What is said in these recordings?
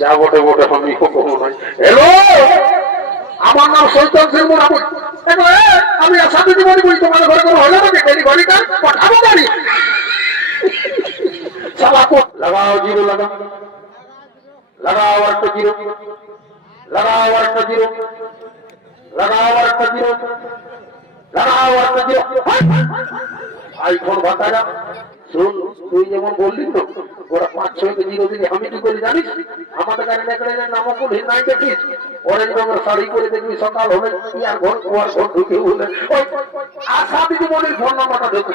যা বটে বটে, আমি নাই। হ্যালো আমার নাম সৈতন সিং মোরাবু আমি আশা দিদি বলি বলি, তোমার ঘরে কোনো হলো নাকি? তেরি ঘরে কার লাগাও একটা জিরো। লাগাও একটা জিরো। লাগাও একটা জিরো লাগাও আর একটা জিরো আইফোন ভাতারা শুন, তুই যেমন বললি তো, ওরা পাঁচ, ছয় কেজি দিলে আমি কি করি জানিস? আমাদের গাড়ি দেখলে নামক নাই দেখিস অরেঞ্জ রঙের শাড়ি করে দেখবি সকাল হলে কি আর ঘর, কুয়ার ঘর ঢুকে বলে। ওই আশা দিদি মনির ফোন নাম্বারটা ঢুকে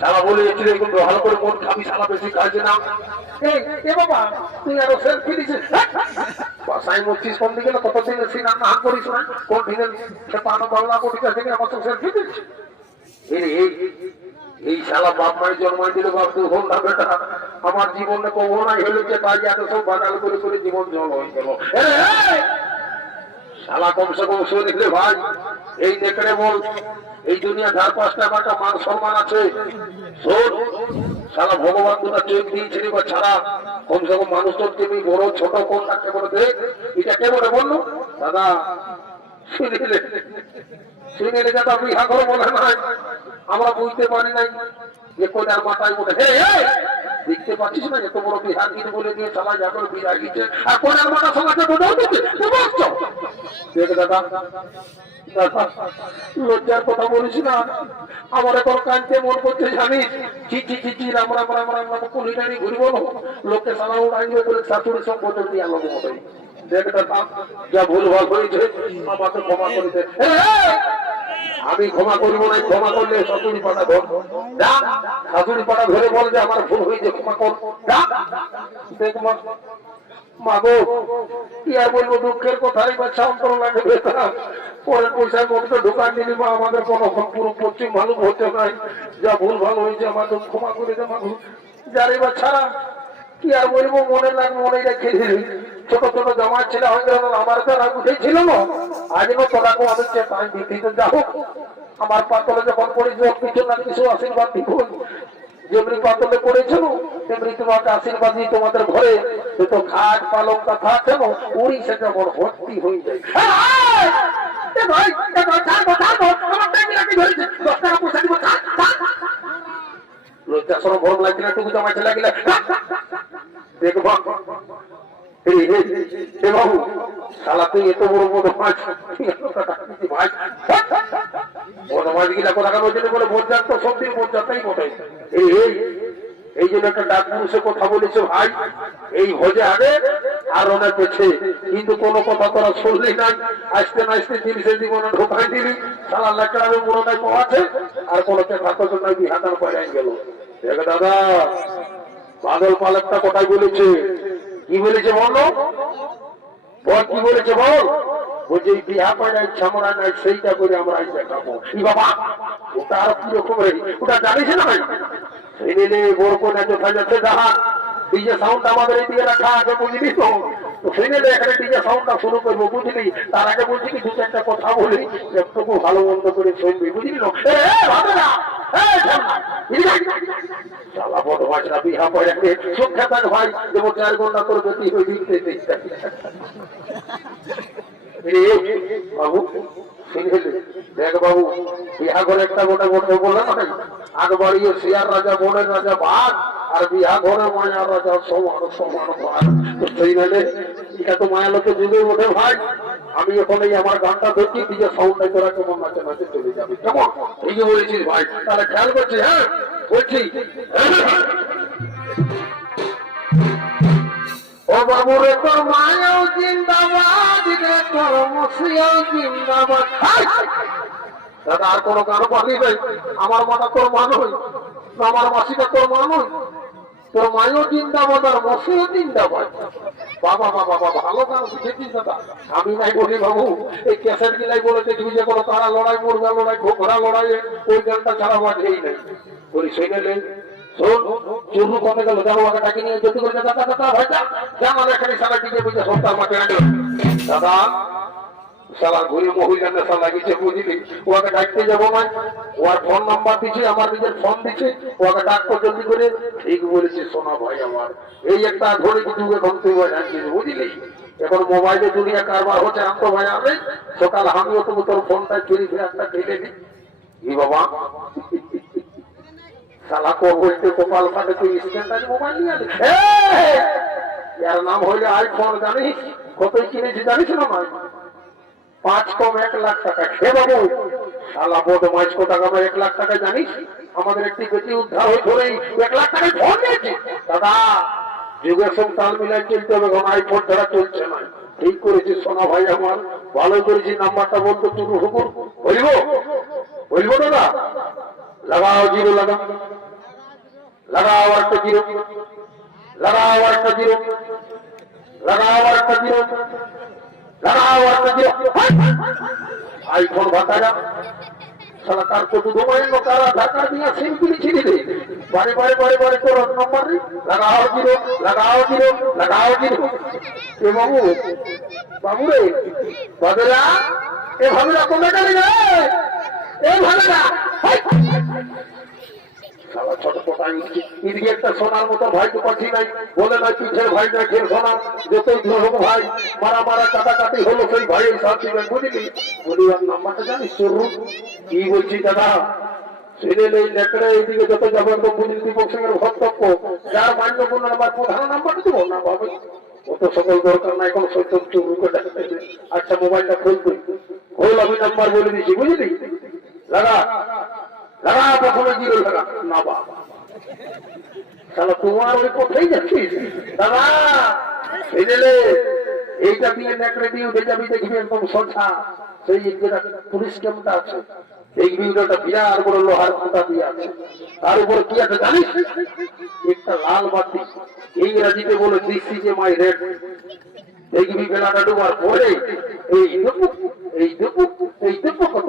শালা বলে ভালো করে মন শালা বেশি না। বাবা, তুই আরও সেলফি দিছিস দিচ্ছিস এই বাপ মায়ের জন্মাই দিলে আমার জীবনে কবো হলো যে কাজ এত সব বাদাল করে করে জীবন জল হয়ে গেল! শালা কমসে কম শুনিলে ভাই, এই দেখে বল, এই দুনিয়া ধার পাঁচটা একটা মান সম্মান আছে। সারা ভগবান দুটা চোখ দিয়েছিলি বা ছাড়া। কমসে কম মানুষ তো তুমি বড়, ছোট কোন থাকতে বলে দেখ এটা কে বলে বলল? দাদা শুনিলে শুনিলে দাদা বিহা করে বলে নাই। আমরা বুঝতে পারি নাই। যে কোনার মাথায় বলে, হে দেখতে পাচ্ছিস না? এত বড় বিহার গীত বলে দিয়ে চালা যা করে বিহার গীতে আর কোনার মাথা সমাজে বোঝাও দিতে বুঝছ দেখ দাদা। দাদা, লজ্জার কথা বলিস না। আমার এখন কানতে মন করতে জানিস? চি চি চি চি রাম রাম রাম রাম রাম কুলিটারি ঘুরি বলো লোকে সালা উড়াইবে বলে শাশুড়ি সব বদল দিয়ে আলো মতো দেখ দাদা যা ভুল ভালো হয়েছে আমাকে ক্ষমা করে দে! আমি ক্ষমা করব না, ক্ষমা করলে শাশুড়ি পাটা ধর। শাশুড়ি পাটা ধরে বল যে আমার ভুল হয়েছে, ক্ষমা কর। যা। দেখ মা মাগো, কি আর বলব, দুঃখের কথাই পরে পয়সা মা আমাদের কোনো নাই। যা ভুল ভালো হয়েছে ক্ষমা যারে কি আর বলব, মনে লাগ মনে রেখে। ছোট ছোট জামা ছিল হয়ে গেল আমার তো রাগ উঠেছিল না। আজও তোরাকে আমি তাই দিতে যাও আমার পাতলে যখন পড়েছিল কিছু না কিছু আশীর্বাদ দিব যেমনি পাতলে পড়েছিল তেমনি তোমাকে আশীর্বাদ দিয়ে তোমাদের ঘরে। তো খাট পালং কথা আছে না উড়ি সেটা বড় ভর্তি হয়ে যায়। এ ভাই, ছাড়বো, ছাড়বো, আমার টাইম লাগবে ধরেছে, দশ টাকা পয়সা দিব, ছাড়। লজ্জা সরম ভরম লাগছে না টুকু জামাইতে লাগিলে দেখব। শালা তুই এত বড় গিলা বলে সব দিন বটে। এই এই জন্য একটা ডাক কথা বলেছে ভাই। এই ভোজে আগে আর ওনার পেছে। কিন্তু কোনো কথা তোরা শুনলি নাই। আসতে না আসতে জিনিসের জীবনে ঢোকাই দিবি সারা লাকড়াবে মনে পাওয়াছে আর কোনো তো নাই, বিহাতার পরে গেল। দাদা, বাদল পালকটা কোথায় বলেছে? কি বলেছে বলো? বল, কি বলেছে বল? বলছে, এই বিহা পায় ইচ্ছা মরা নাই, সেইটা করে আমরা আজ দেখাবো কি বাবা? ওটা আর কীরকম রে? ওটা জানিস না ভাই? এনে নিলে বড় কোনা কোথায় যাচ্ছে দেখা যে সাউন্ড আমাদের এইদিকে রাখা আছে, বুঝলি তো? নিলে এখানে ডিজে সাউন্ডটা শুরু করব, বুঝলি? তার আগে বলছি কি, দু চারটা কথা বলি একটুকু ভালো মন্দ করে শুনবি, বুঝলি শোন চার ঘণ্টা করে গতি বাবু দেখ বাবু বিহা ঘরে একটা বলে না আগ বাড়িয়ে শিয়ার রাজা রাজা আর বিহা ঘরে মায়া রাজা এটা তো মায়া লোকে ভাই। আমি এখন এই আমার গানটা ধরছি দিকে সাউন্ডটাই তোরা কেমন নাচে নাচে চলে যাবে। কেমন? ঠিকই বলেছিস ভাই। তাহলে খেয়াল করছি হ্যাঁ? বলছি বাবু রে, তোর মায়েও জিন্দাবাদ, রে, তোর মসিও জিন্দাবাদ। দাদা, আর কোনো গান পাবি নাই। আমার মাটা তোর মা নয় না আমার মাসিটা তোর মা নয়। তোর মায়েও জিন্দাবাদ আর মসিও জিন্দাবাদ। বাবা বাবা বাবা, ভালো গান শিখেছিস আমি নাই বলি বাবু, এই ক্যাসেট গিলাই বলে দেখবি যে কোনো তারা লড়াই, মুরগা লড়াই ঘোড়া লড়াই ওই গানটা ছাড়া বাজেই নাই। সেই নেই কমে গেল যদি দাদা আনলো দাদা ঘুরে বুঝলি? ওকে ডাকতে যাব আমার নিজের ফোন ওকে করে। ঠিক ভাই আমার। এই একটা বুঝলি? এখন মোবাইলে দুনিয়া কারবার হচ্ছে, আমি তো ভাই আমি। সকাল আমিও তুমি তোর ফোনটা চুরি ফিরে একটা ঢেলে নি বাবা? কপাল ফাটে তুই মোবাইল নিয়ে নাম হইলে আইফোন, জানিস? কতই কিনেছি, জানিস না ভাই? পাঁচ কম এক লাখ টাকা। হে বাবু, শালা বোধ মাইজ কো টাকা এক লাখ টাকা, জানিস? আমাদের একটি বেটি উদ্ধার হয়ে ধরেই এক লাখ টাকায় ফোন নিয়েছে দাদা, যুগের সঙ্গে তাল মিলাই চলতে হবে এখন আইফোন ছাড়া চলছে না। ঠিক করেছি সোনা ভাই আমার। ভালো করেছি, নাম্বারটা বলতো তুই হুকুর বলব? বলব দাদা? লাগাও, জিরো লাগাও। জিরো লাগাও আর একটা জিরো লাগাও আর একটা জিরো আইফোন ভাতারা সালা তার কত দোকানে লোকারা ঢাকা দিয়া সিম কিনেছি দিলে বারে বারে বারে বারে তোর নম্বর লাগাও জিরো লাগাও জিরো লাগাও জিরো এ বাবু বাবু রে বাবেলা এ ভাবেলা কোনটা রে এ ভাবেলা দাদা সকল দরকার নাই ডাকতে আচ্ছা মোবাইলটা খোল খোল, আমি নাম্বার বলে দিচ্ছি বুঝলি? লাগা। লাগা প্রথমে জিরো না, বাবা। তাহলে তোমার ওই কোথায় যাচ্ছিস দাদা, এই দিলে এইটা দিয়ে নেকড়ে দিয়ে যাবি দেখবি একদম সোজা। সেই যেটা পুলিশ ক্যাম্পটা আছে? দেখবি ওটা বিরাট বড় লোহার খুঁটা দিয়ে আছে। তার উপরে কি আছে জানিস? একটা লাল বাতি। ইংরাজিতে বলে দিস যে মাই রেড দেখবি বেলাটা ডুবার পরে, এই দেখু এই দেখু এই দেখু কত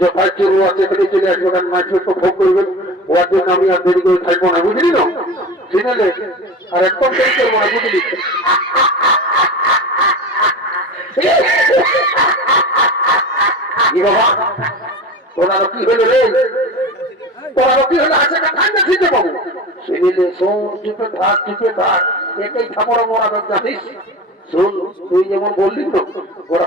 যে ভাই চুরু আছে চলে আসবে মাইক্রো তো ভোগ করবেন। ওর জন্য আমি আর দেরি করে থাকব না, বুঝলি না সিনেলে আর একদম দেরি করব না, বুঝলি? তোরা কি রে? তোরা কি আছে জানিস। তুই যেমন বললি ওরা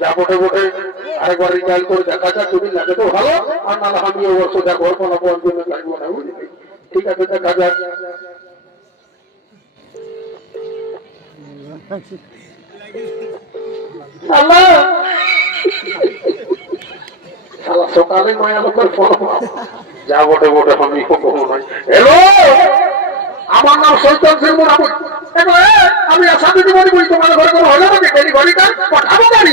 যা বটে বটে। আরেকবার করে দেখা যাক যদি লাগে তো ভালো। আর নাহলে আমি ঘর বানাবো আমি জন্য না ঠিক আছে, দেখা যাক। সকালে যা বটে বটে আমি নাই হ্যালো! আমার নাম সৈতন সিং মোরাবুল আমি বলি, তোমার ঘরে কোনো হলো নাকি? ডেলিভারিটা পাঠাবো গাড়ি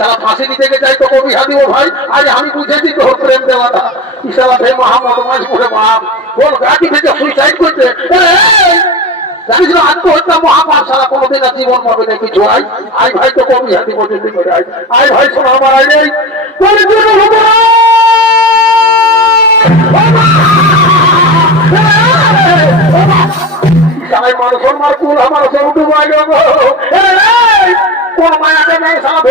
শালা ফাঁসি দিতে ভাই আজ আমি বুঝেছি তোর প্রেম ইশালা ভাই মোহাম্মদ বল গাড়ি থেকে সুইসাইড তো আমার না। মানুষের মার কুল আমার বাইরে কোন মায়াতে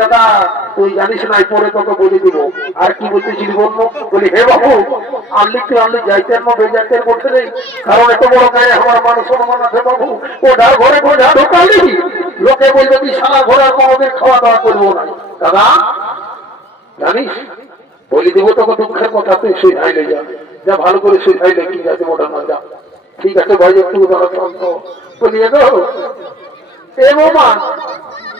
দাদা, তুই জানিস না পরে তোকে বলে দিব। আর কি বলব বলি, হে বাবু আনলি তুই আনলি না বলতে নেই। কারণ এত বড় গায়ে আমার আছে বাবু। ওটা ঘরে বোঝা ঢোকালি। লোকে বলবে কি, সারা ঘরে কোনোদিন খাওয়া দাওয়া করব না। দাদা, জানিস? বলি দেবো তোকে দুঃখের কথা, তুই সুই হাইলে যা। যা ভালো করে সুই হাইলে কি আছে মোটা না যা ঠিক আছে, ভাই, একটু দাদা শান্ত বলি এ গো এ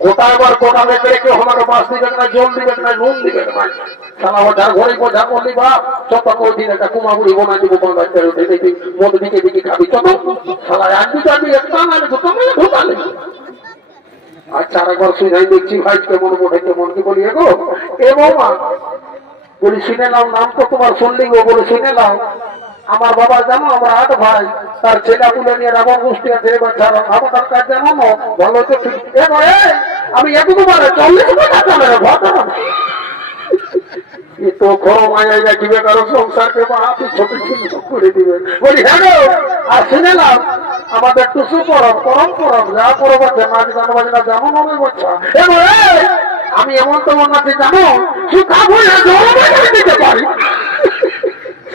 এবার গোটা রেখে রেখে আমাকে মাছ দিবেন না, জল দিবেন না, নুন দিবেন না? ঘরে করলি বা চত একটা বোনা দিব উঠে দেখি দিকে দিকে খাবি। চত আচ্ছা আরেকবার শুনাই দেখছি বলি এ শুনে নাও, নাম তো তোমার শুনলি গো বলে, শুনে নাও। আমার বাবা জানো, আমার আট ভাই, তার ছেলে পুলে নিয়ে রাবণ গোষ্ঠী আছে এবার ছাড়া আমার কাজ জানো না ভালো তো এবার আমি এটুকু বলে চল্লিশ টাকা চলে তো কারও ছোট করে দিবে। বলি হ্যাঁ আর নাও, আমাদের পরম যা যেমন আমি এমন তেমন নাচে জানো, সুখা ভুলে দিতে পারি।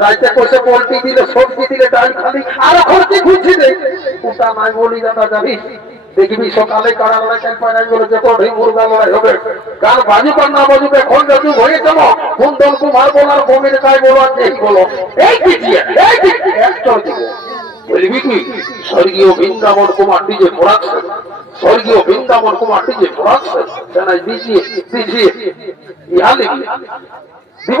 রাইতে কষে সবজি দিলে, ডাল খালি, আর খরচি খুঁজছি ওটা নাই বলি, দাদা যে বলবি কি স্বর্গীয় বৃন্দাবন কুমার ডিজে প্রোডাকশন স্বর্গীয় বৃন্দাবন কুমার ডিজে প্রোডাকশন জানাই ইহা দিব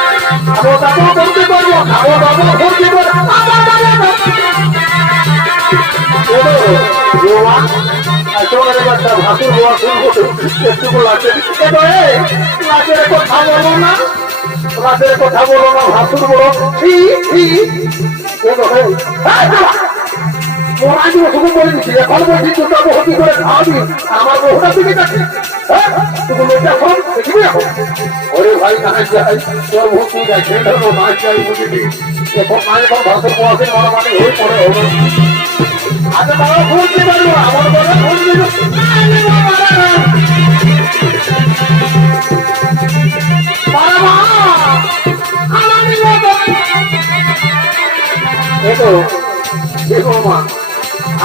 খাব দাবো করতে পারব খাব দাবো বলো গোয়া ভাসুর গোয়া শুনব একটু বলো না ক্লাসের কথা বলো না ওরা যে শুধু বলে দিচ্ছি এখন বলছি তুই তো বহুটি করে খাওয়াবি আমার বহুটা দিকে যাচ্ছে হ্যাঁ তুই লোকটা ফোন দেখবি এখন ওরে ভাই না এখন এখন বাবা দেখো মা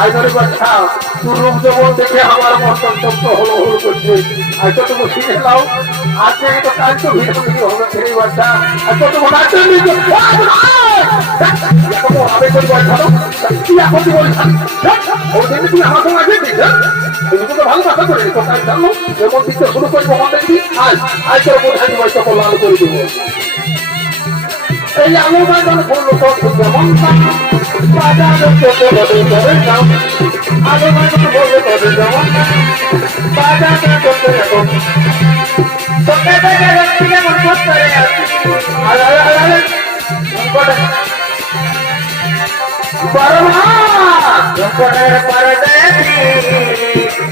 আইনের বাচ্চা তুই রূপ যেমন দেখে আমার মন তন্ত হলো হলো করছে। তুমি শিখে নাও আজকে তো কাজ তো ভিড় হলো ছেলে বাচ্চা। আজকে তো মনে আছে নিজে হবে করি বাচ্চা কি এখন তুই বলছ ওর দিন তুই আমার সঙ্গে আছিস তুমি তো ভালো কথা করে তো কাজ জানো যেমন দিতে শুরু করব মন দেখবি? আজ আজ তোর বোঝাই বাচ্চা লাল করে দেবো। এই আলু বাগান ফুল কত যেমন বাজার করতে বলে করে দাও আলু বাগান ফুল কত যেমন বাজার করতে এখন তোকে দেখে রাখছি যেমন করতে আরে আরে আরে আরে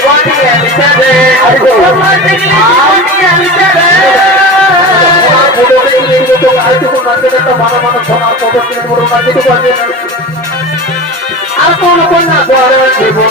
জীবনী হিসাবে আপন কন্যা জীবন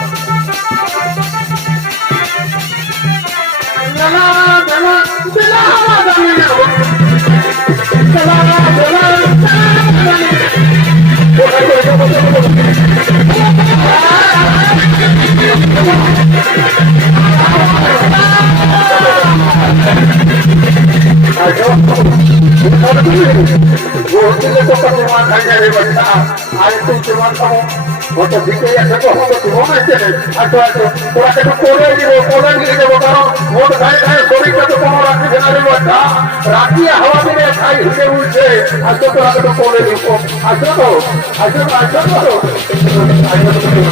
i dont sometimes i Thank you. ওকে দিতেই একটা প্রসঙ্গ মনে হচ্ছে আচ্ছা আচ্ছা ওরা একটু করে দিব করে নিয়ে দেবো কারণ মোট গায়ে গায়ে শরীরটা তো কোনো রাখি ফেলা দিল না রাখিয়ে হাওয়া দিলে খাই হিসে উঠছে আজকে তোরা একটু করে দিব আসো তো আসো তো আসো তো আসো তো